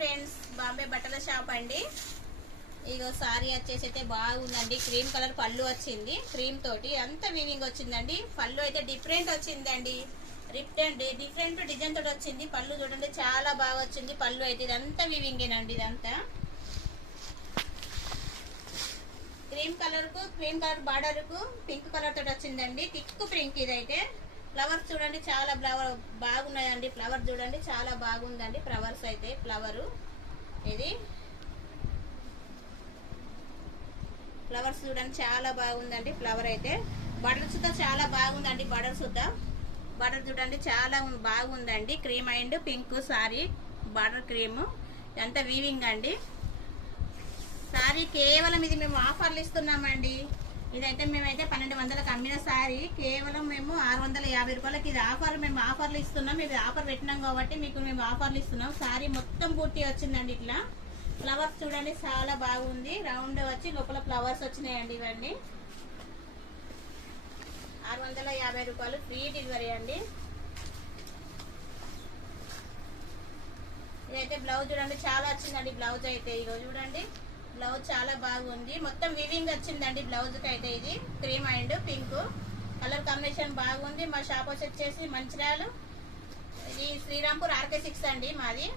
Friends, Bombay బట్టల shop అండి. ఇగో sorry వచ్చేసి అయితే బాగుందండి. క్రీమ్ కలర్ పళ్ళు వచ్చింది, క్రీమ్ తోటి అంతా వీవింగ్ వచ్చిందండి. పళ్ళు అయితే డిఫరెంట్ వచ్చిందండి, డిఫరెంట్ డిజైన్ తోటి వచ్చింది. పళ్ళు చూడండి చాలా బాగా వచ్చింది. పళ్ళు అయితే ఇదంతా వీవింగేనండి. ఇదంతా క్రీమ్ కలర్ బార్డర్ కు పింక్ కలర్ తోటి వచ్చిందండి. థిక్ పింక్ ఇదైతే. ఫ్లవర్స్ చూడండి చాలా బాగున్నాయండి. ఫ్లవర్ చూడండి చాలా బాగుందండి. ఫ్లవర్స్ అయితే ఇది ఫ్లవర్స్ చూడండి చాలా బాగుందండి. ఫ్లవర్ అయితే బటర్ సుద్దా చాలా బాగుందండి. బటర్ చూడండి చాలా బాగుందండి. Cream and pink sorry border cream ఇదంతా వీవింగ్ అండి. సారీ కేవలం ఇది మేము ఆఫర్లు ఇస్తున్నామండి. ఇదైతే మేమైతే 1200కి అమ్మిన సారీ కేవలం మేము 650 రూపాయలకి ఇది మేము ఆఫర్లు ఇస్తున్నాం. ఇది ఆఫర్ పెట్టినాం కాబట్టి మీకు మేము ఆఫర్లు ఇస్తున్నాం. సారీ మొత్తం పూర్తి వచ్చిందండి. ఇట్లా ఫ్లవర్స్ చూడండి చాలా బాగుంది. రౌండ్ వచ్చి లోపల ఫ్లవర్స్ వచ్చినాయండి. ఇవన్నీ 650 రూపాయలు ఫ్రీ డెలివరీ అండి. ఇదైతే బ్లౌజ్ చూడండి చాలా వచ్చిందండి. బ్లౌజ్ అయితే ఇగో చూడండి, బ్లౌజ్ చాలా బాగుంది. మొత్తం వివింగ్ వచ్చిందండి బ్లౌజ్ కి అయితే. ఇది cream and pink colour combination బాగుంది. మా షాప్ వచ్చేసి మంచిర్యాల, ఇది శ్రీరాంపూర్ RK6 అండి మాది.